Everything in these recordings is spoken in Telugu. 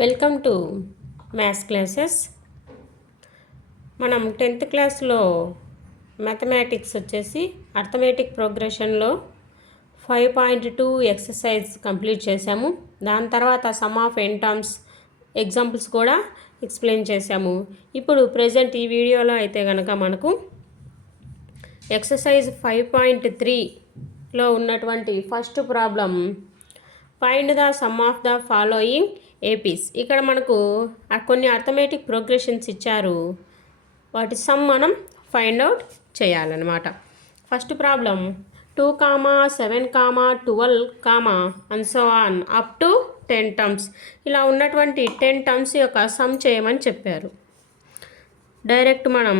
Welcome to maths classes. మనం 10th క్లాస్లో మ్యాథమెటిక్స్ వచ్చేసి అర్థమెటిక్ ప్రోగ్రెషన్లో 5.2 ఎక్సర్సైజ్ కంప్లీట్ చేసాము. దాని తర్వాత sum of n terms examples కూడా ఎక్స్ప్లెయిన్ చేసాము. ఇప్పుడు ప్రజెంట్ ఈ వీడియోలో అయితే కనుక మనకు ఎక్సర్సైజ్ 5.3లో ఉన్నటువంటి first problem, find the sum of the following APIs. ఇక్కడ మనకు కొన్ని అర్థమెటిక్ ప్రోగ్రెషన్స్ ఇచ్చారు, వాటి సమ్ మనం ఫైండ్ అవుట్ చేయాలన్నమాట. First problem 2, 7, 12, and so on up to 10 terms. ఇలా ఉన్నటువంటి 10 టర్మ్స్ యొక్క సమ్ చేయమని చెప్పారు. డైరెక్ట్ మనం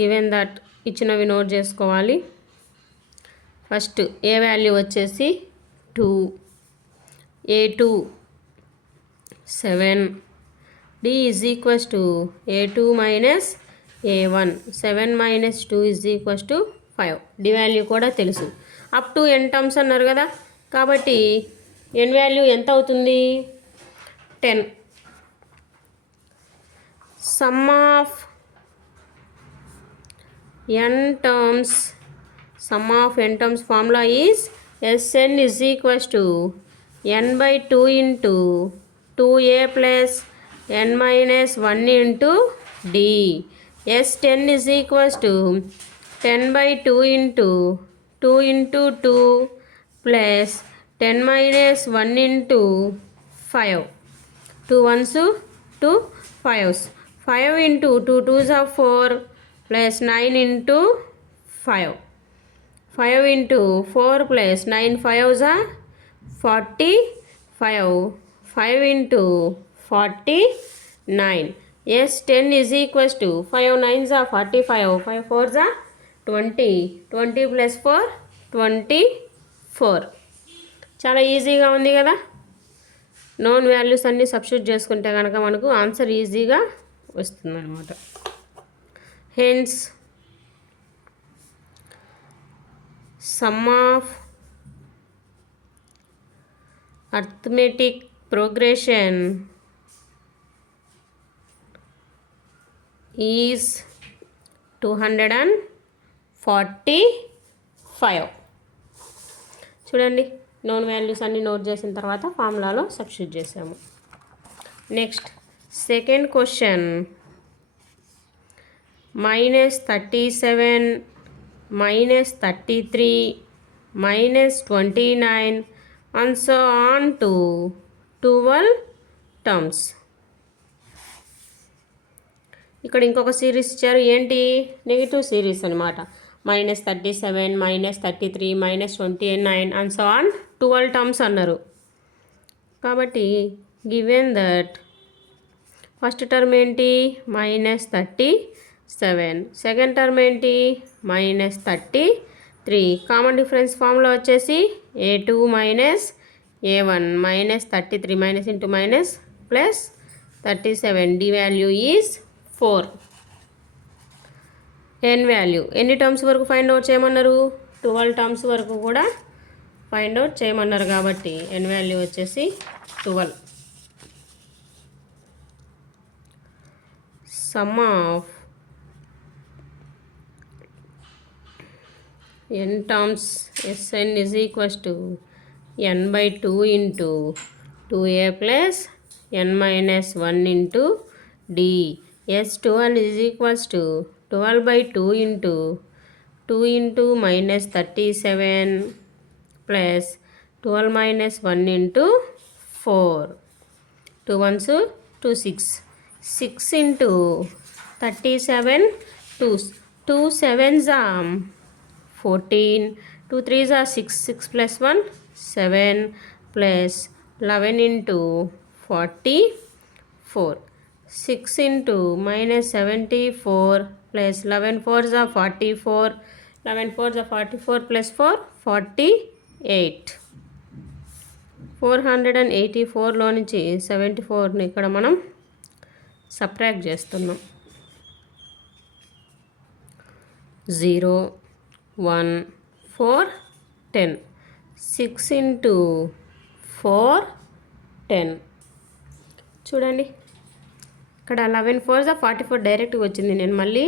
గివెన్ దట్ ఇచ్చినవి నోట్ చేసుకోవాలి. ఫస్ట్ ఏ వాల్యూ వచ్చేసి 2, a2 7, d is equals to a2 minus a1, 7 minus 2 is equals to 5. d value కూడా తెలుసు. అప్ టు n టర్మ్స్ అన్నారు కదా, కాబట్టి n వాల్యూ ఎంత అవుతుంది? 10. Some of n terms, some of n terms formula is Sn is equals to n by 2 into 2a plus n minus 1 into d. S10 is equals to 10 by 2 into 2 into 2 plus 10 minus 1 into 5. 2 ones 2 5s. 5 into 2 2s are 4 plus 9 into 5. 5 into 4 plus 9 5s are 45. 5 into 49. Yes, 10 is equals to 5 9s are 45. 5 4s are 20. 20 plus 4 24. చాలా ఈజీగా ఉంది కదా. నోన్ వాల్యూస్ అన్నీ సబ్స్టిట్యూట్ చేసుకుంటే కనుక మనకు ఆన్సర్ ఈజీగా వస్తుంది అన్నమాట. Hence some of arithmetic progression is 245. చూడండి, నోన్ వాల్యూస్ అన్ని నోట్ చేసిన తర్వాత ఫార్ములాలో సబ్స్టిట్యూట్ చేసాము. Next second question, -37, -33, -29 and so on to 12 terms. ఇక్కడ ఇంకొక సిరీస్ ఇచ్చారు, ఏంటి? నెగిటివ్ సిరీస్ అనమాట. -37, -33, -29 అండ్ సో ఆన్ 12 టర్మ్స్ అన్నారు. కాబట్టి గివెన్ దట్ ఫస్ట్ టర్మ్ ఏంటి? -37. సెకండ్ టర్మ్ ఏంటి? -33. కామన్ డిఫరెన్స్ ఫార్ములా వచ్చేసి a2 minus a1 minus 33 minus into minus plus 37. d value is 4. n value ఎన్ని టర్మ్స్ వరకు ఫైండ్ అవుట్ చేయమన్నారు? 12 టర్మ్స్ వరకు కూడా ఫైండ్ అవుట్ చేయమన్నారు, కాబట్టి n వాల్యూ వచ్చేసి 12. Some of n terms Sn is equals to n by 2 into 2a plus n minus 1 into d. S12 is equals to 12 by 2 into 2 into minus 37 plus 12 minus 1 into 4. 2 ones 2 6. 6 into 37 2 7s are 14. 2 3s are 6. 6 plus 1 7 plus 11 into 44. 6 into minus 74 plus 11 4s are 44. 11 4s are 44 plus 4 48. 484లో నుంచి 74ని ఇక్కడ మనం సబ్ట్రాక్ట్ చేస్తున్నాం. 0 1 4 10. 6 into 4 10. చూడండి ఇక్కడ 11 4 44 డైరెక్ట్గా వచ్చింది. నేను మళ్ళీ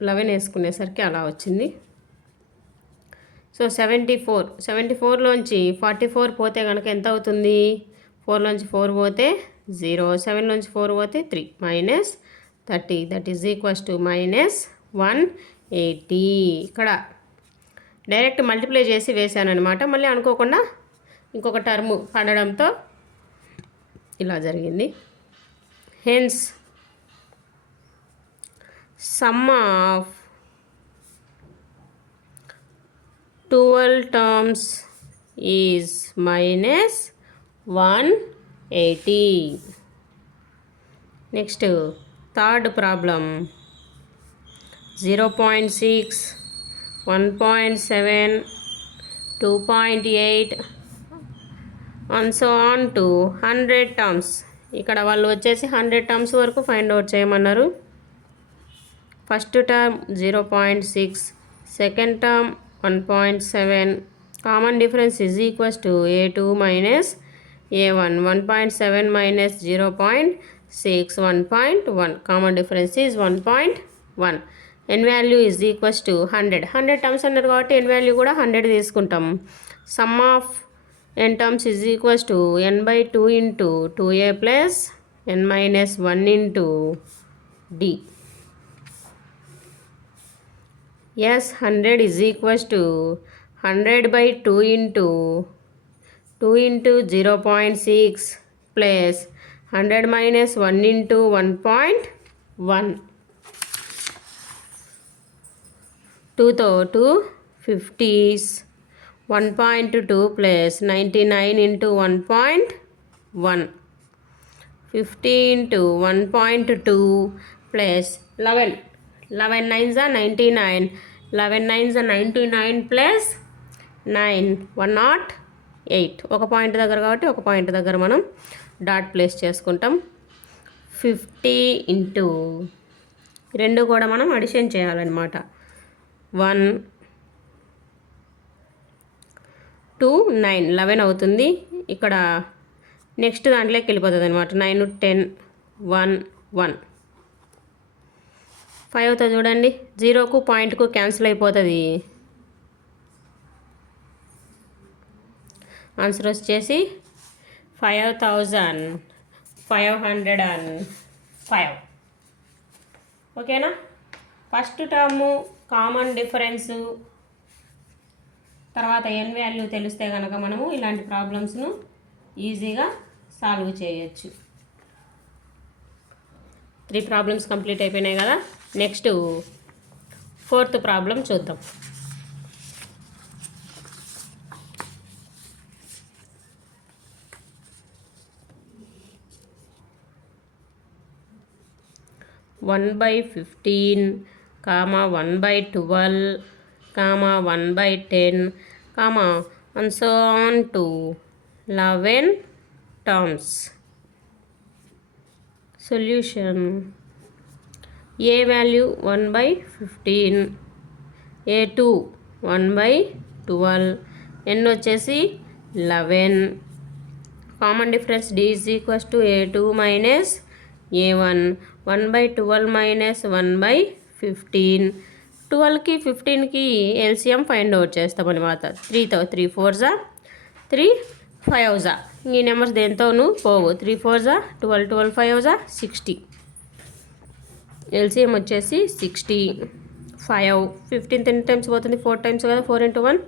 11 వేసుకునేసరికి అలా వచ్చింది. సో 74లోంచి 44 పోతే కనుక ఎంత అవుతుంది? 4లోంచి 4 పోతే 0, 7లోంచి 4 పోతే 3 -30, దట్ ఈజ్ ఈక్వల్స్ టు -180. ఇక్కడ డైరెక్ట్ మల్టిప్లై చేసి వేసానమాట. మళ్ళీ అనుకోకుండా ఇంకొక టర్మ్ పడడంతో ఇలా జరిగింది. Hence some of 12 terms is -180. Next, third problem. 0.6, 1.7, 2.8 and so on to 100 terms. ఇక్కడ వాళ్ళు వచ్చేసి 100 terms వరకు ఫైండ్ అవుట్ చేయమన్నారు. First term 0.6, second term 1.7. Common difference is equals to a2 minus a1. 1.7 minus 0.6, 1.1. Common difference is 1.1. N value is equals to 100 terms అన్నారు కాబట్టి ఎన్ వాల్యూ కూడా 100 తీసుకుంటాం. Sum of n terms is equals to n/2 into 2a plus n minus 1 into d. Yes, 100 is equals to 100/2 into 2 into 0.6 plus 100 minus 1 into 1.1. 2 తో 2 50s. 1.2 plus 99 into 1.1. 50 into 1.2 plus 11. 11 9s are 99. 11 9s are 99 plus 9, 108. ఒక పాయింట్ దగ్గర కాబట్టి ఒక పాయింట్ దగ్గర మనం డాట్ ప్లేస్ చేసుకుంటాం. 50 ఇంటూ రెండు కూడా మనం అడిషన్ చేయాలన్నమాట. 1 2 9 11 అవుతుంది. ఇక్కడ నెక్స్ట్ దాంట్లోకి వెళ్ళిపోతుంది అనమాట. 9 10 1 1 5 అవుతుంది. చూడండి 0కు పాయింట్కు క్యాన్సిల్ అయిపోతుంది. ఆన్సర్ వచ్చేసి 5505. ఓకేనా? ఫస్ట్ టర్ము కామన్ డిఫరెన్సు తర్వాత ఎన్ వాల్యూ తెలిస్తే కనుక మనము ఇలాంటి ప్రాబ్లమ్స్ను ఈజీగా సాల్వ్ చేయొచ్చు. 3 ప్రాబ్లమ్స్ కంప్లీట్ అయిపోయినాయి కదా. నెక్స్ట్ 4th ప్రాబ్లం చూద్దాం. One by 15, 1/12, 1/10, and so on to 11 terms. Solution: a value 1/15, a2 1/12, n వచ్చేసి 11. Common difference d is equals to a2 minus a1. 1/12 minus 1/15. 12కి 15కి ఎల్సిఎం ఫైండ్ అవుట్ చేస్తామన్నమాట. 3తో 3 4s 3 5s. ఈ నెంబర్స్ దేంతోనూ పోవు. 3 4s 12, 12 5s 60. ఎల్సిఎం వచ్చేసి 60. 5 15 10 టైమ్స్ పోతుంది, 4 టైమ్స్ కదా. 4 into 1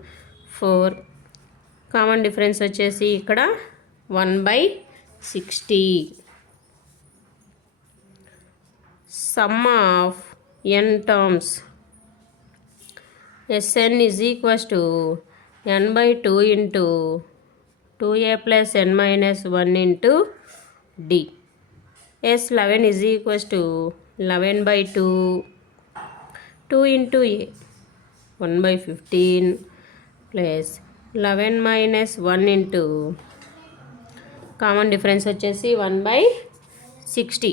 4. కామన్ డిఫరెన్స్ వచ్చేసి ఇక్కడ 1/60. Some of n terms Sn is equals to n/2 into 2a plus n minus 1 into d. S11 is equals to 11/2, 2 into a 1/15 plus 11 minus 1 into common difference వచ్చేసి 1/60.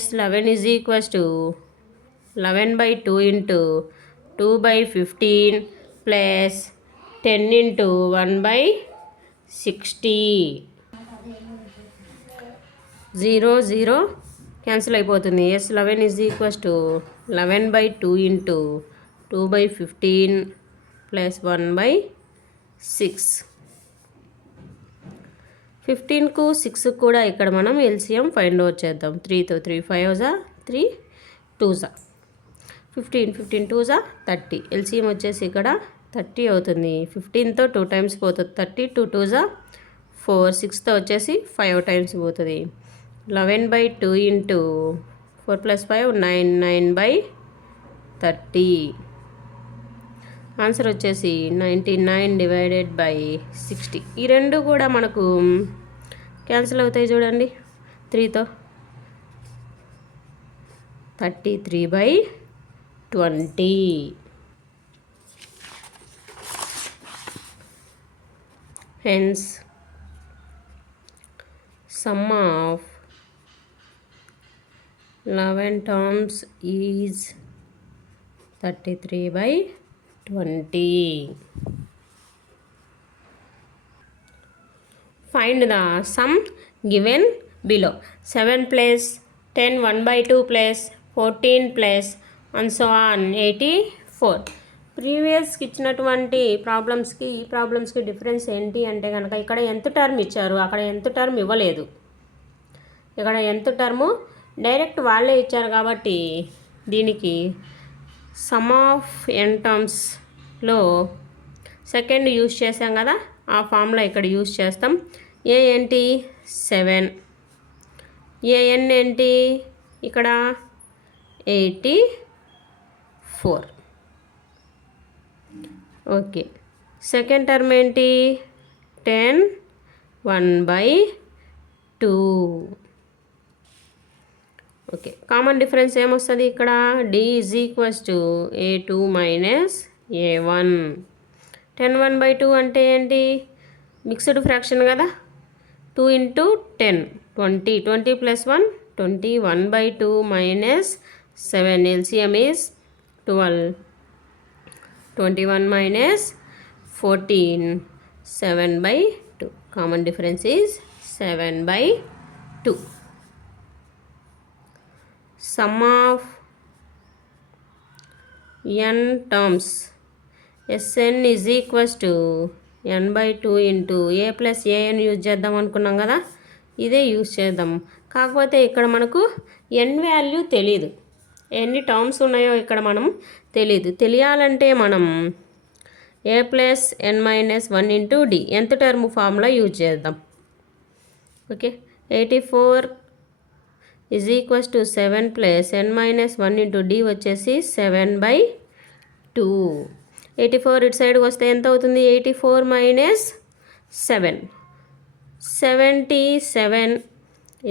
S11 is equals to 11/2 into 2/15 plus 10 into 1/60. 60. 0 0 cancel అయిపోతుంది. S11 is equals to 11/2 into 2/15 plus 1/6. 15కు 6 కూడా ఇక్కడ మనం ఎల్సిఎం ఫైండ్ అవుట్ చేద్దాం. 3తో 3 5 3 2 15 2 30. ఎల్సిఎం వచ్చేసి ఇక్కడ 30 అవుతుంది. 15తో 2 టైమ్స్ పోతుంది 30. 2 2 4. 6తో వచ్చేసి 5 టైమ్స్ పోతుంది. 11/2 ఇంటూ 4 + 5 9 9/30. ఆన్సర్ వచ్చేసి 99/60. ఈ రెండు కూడా మనకు క్యాన్సిల్ అవుతాయి చూడండి 3తో. 33/20. Hence sum of 11 terms is 33/20. Find the sum given below. 7 plus 10 1/2 plus 14 plus and so on 84. ప్రీవియస్కి ఇచ్చినటువంటి ప్రాబ్లమ్స్కి ఈ ప్రాబ్లమ్స్కి డిఫరెన్స్ ఏంటి అంటే కనుక ఇక్కడ ఎంత టర్మ్ ఇచ్చారు, అక్కడ ఎంత టర్మ్ ఇవ్వలేదు. ఇక్కడ ఎంత టర్ము డైరెక్ట్ వాళ్ళే ఇచ్చారు కాబట్టి దీనికి సమ్ ఆఫ్ ఎన్ టర్మ్స్లో సెకండ్ యూజ్ చేసాం కదా, ఆ ఫార్ములా ఇక్కడ యూజ్ చేస్తాం. ఏ ఏంటి 7, ఏఎన్ ఏంటి ఇక్కడ 84. ఓకే, సెకండ్ టర్మ్ ఏంటి 10 1/2. ఓకే, కామన్ డిఫరెన్స్ ఏమొస్తుంది ఇక్కడ D is equals to A2 minus A1. 10 1/2 అంటే ఏంటి మిక్స్డ్ ఫ్రాక్షన్ కదా. 2 × 10 20. 20 + 1 21/2 minus 7. LCM is 12. 21 minus 14 7/2. Common difference is 7/2. Sum of n terms Sn is equals to n/2 into a plus an use చేద్దాం అనుకున్నాం కదా, ఇదే యూజ్ చేద్దాం. కాకపోతే ఇక్కడ మనకు n వాల్యూ తెలీదు, ఎన్ని టర్మ్స్ ఉన్నాయో ఇక్కడ మనం తెలియాలంటే మనం a plus n minus 1 into d ఎంత టర్మ్ ఫార్ములా యూజ్ చేద్దాం. Okay, 84 is equals to 7 plus n minus 1 into d వచ్చేసి 7/2. 84 ఇటు సైడ్ వస్తే ఎంత అవుతుంది 84 minus 7. 77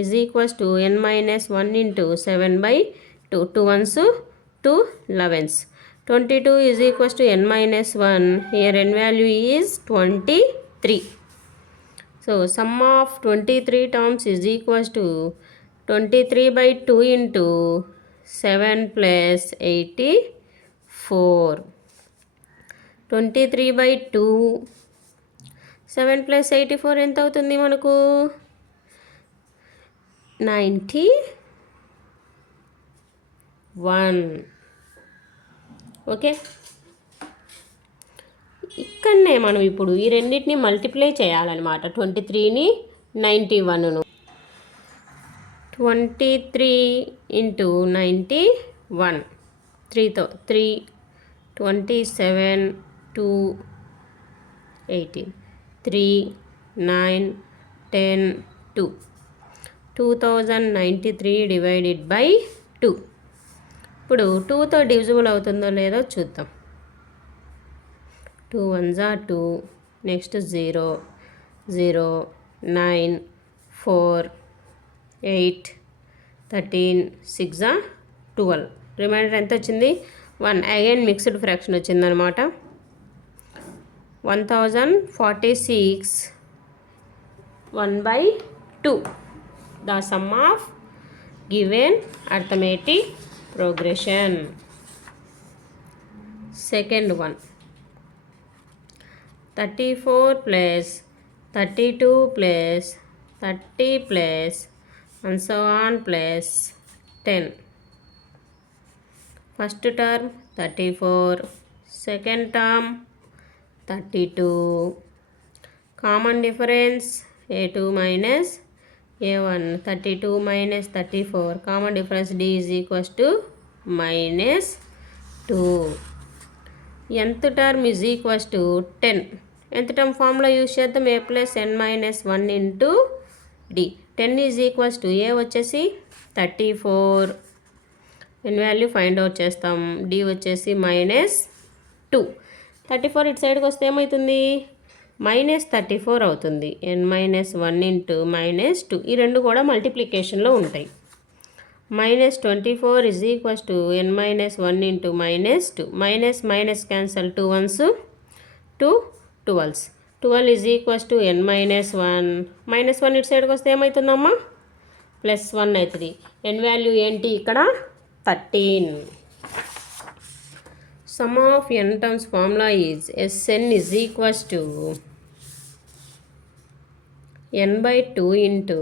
is equals to n minus 1 into 7/2. 2 1s 2 11s. 22 is equals to n minus 1. Here n value is 23. So sum of 23 terms is equals to 23/2 into 7 plus 84. 23/2 7 plus 84 ఎంత అవుతుంది మనకు 91. ఓకే, ఇక్కడనే మనం ఇప్పుడు ఈ రెండింటిని మల్టిప్లై చేయాలన్నమాట. 23ని 91ను 23 ఇంటూ 91 3తో 3 27 2 18 3 9 10 2 2093 డివైడెడ్ బై 2. ఇప్పుడు 2తో డివిజిబుల్ అవుతుందో లేదో చూద్దాం. 2 1s 2, నెక్స్ట్ 0 0 9 4 8 13 6 12. రిమైండర్ ఎంత వచ్చింది 1. అగైన్ మిక్స్డ్ ఫ్రాక్షన్ వచ్చిందనమాట. 1046 1/2. The sum of given arithmetic progression. Second one, 34 plus 32 plus 30 plus and so on plus 10. First term 34, second term 32. Common difference a2 minus a1. 32 minus 34. Common difference d is equals to minus 2. nth term is equals to 10. nth term formula use చేద్దాం. a plus n minus 1 into d. 10 is equals to a వచ్చేసి 34. n వాల్యూ ఫైండ్ అవుట్ చేస్తాం. d వచ్చేసి మైనస్ 2. 34 ఇటు సైడ్కి వస్తే ఏమవుతుంది? మైనస్ 34 అవుతుంది. n minus 1 into minus 2. ఈ రెండు కూడా మల్టిప్లికేషన్లో ఉంటాయి. Minus 24 is equals to n minus 1 into minus 2. Minus minus cancel, 2 1s 2 12s. 12 is equals to n minus 1. Minus 1 ఇటు సైడ్కి వస్తే ఏమవుతుందమ్మా? ప్లస్ 1 అవుతుంది. n వాల్యూ ఏంటి ఇక్కడ? 13. Sum of n terms formula is Sn is equals to n by 2 into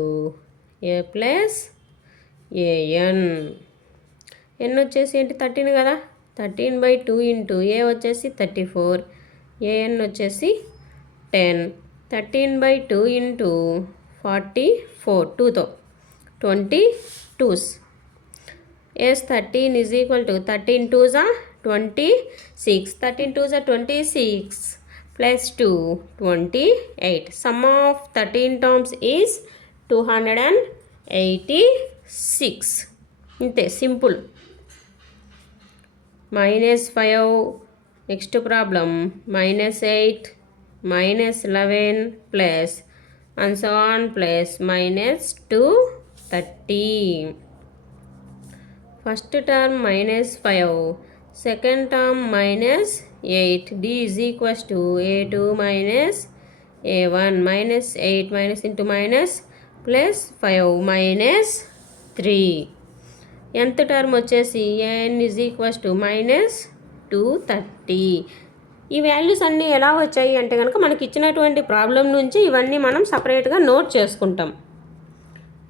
a plus an. n వచ్చేసి ఏంటి? 13 కదా. 13 by 2 into a వచ్చేసి 34, an వచ్చేసి 10. 13 by 2 into 44, 2తో 22s. as 13 is equal to 13 2s are 26. 13 2s are 26 plus 2 28. Sum of 13 terms is 286. ఇంతే, simple. Minus 5. Next problem minus 8 minus 11 plus and so on plus minus 230. First term minus 5, second term minus 8. d is equals to a2 minus a1 minus 8 minus into minus plus 5 minus 3. nth term వచ్చేసి an is equals to minus 230. ఈ వాల్యూస్ అన్నీ ఎలా వచ్చాయి అంటే కనుక మనకి ఇచ్చినటువంటి ప్రాబ్లం నుంచి ఇవన్నీ మనం సపరేట్గా నోట్ చేసుకుంటాం.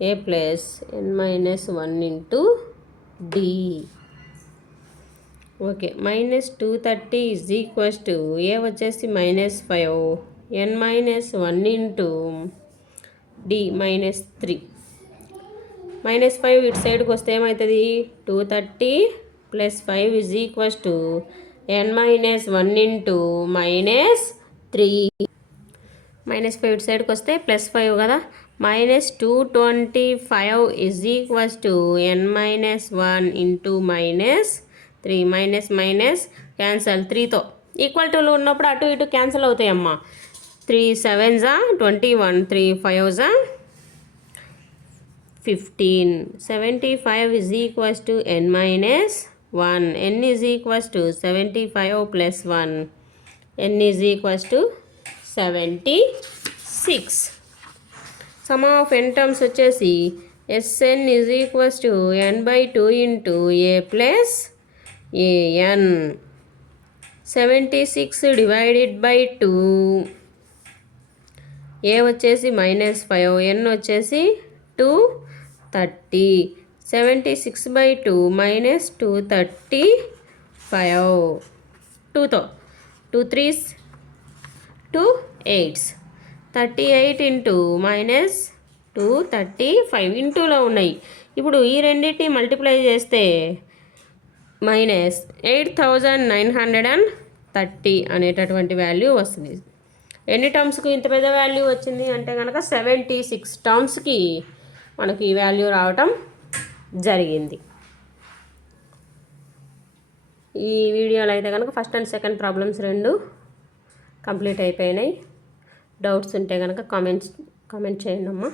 a plus n minus 1 into d. Okay, minus 230 is equals to A వచ్చేసి minus 5, n minus 1 into d minus 3. Minus 5 ఇటు సైడ్కి వస్తే ఏమవుతుంది? 230 plus 5 is equals to n minus 1 into minus 3. Minus 5 ఇటు సైడ్కి వస్తే ప్లస్ 5 కదా. Minus 225 is equals to n minus 1 into minus 3. Minus minus cancel, 3తో ఈక్వల్ టూలు ఉన్నప్పుడు అటు ఇటు క్యాన్సల్ అవుతాయమ్మా. 3 7s 21, 3 5s 15. 75 is equals to n minus 1. n is equals to 75 plus 1. n is equals to 76. Some of n terms వచ్చేసి Sn is equals to n by 2 into a plus an. 76 divided by 2. a వచ్చేసి మైనస్ 5, n వచ్చేసి 230. 76 by 2 మైనస్ 235. 2తో 2 3s 2 8s. 38 ఇంటూ మైనస్ 235 ఇంటూలో ఉన్నాయి. ఇప్పుడు ఈ రెండింటిని మల్టిప్లై చేస్తే మైనస్ 8930 అనేటటువంటి వాల్యూ వస్తుంది. ఎన్ని టర్మ్స్కి ఇంత పెద్ద వాల్యూ వచ్చింది అంటే కనుక 76 టర్మ్స్కి మనకి ఈ వాల్యూ రావటం జరిగింది. ఈ వీడియోలో అయితే కనుక ఫస్ట్ అండ్ సెకండ్ ప్రాబ్లమ్స్ రెండు కంప్లీట్ అయిపోయినాయి. డౌట్స్ ఉంటే కనుక కామెంట్ చేయండి అమ్మా.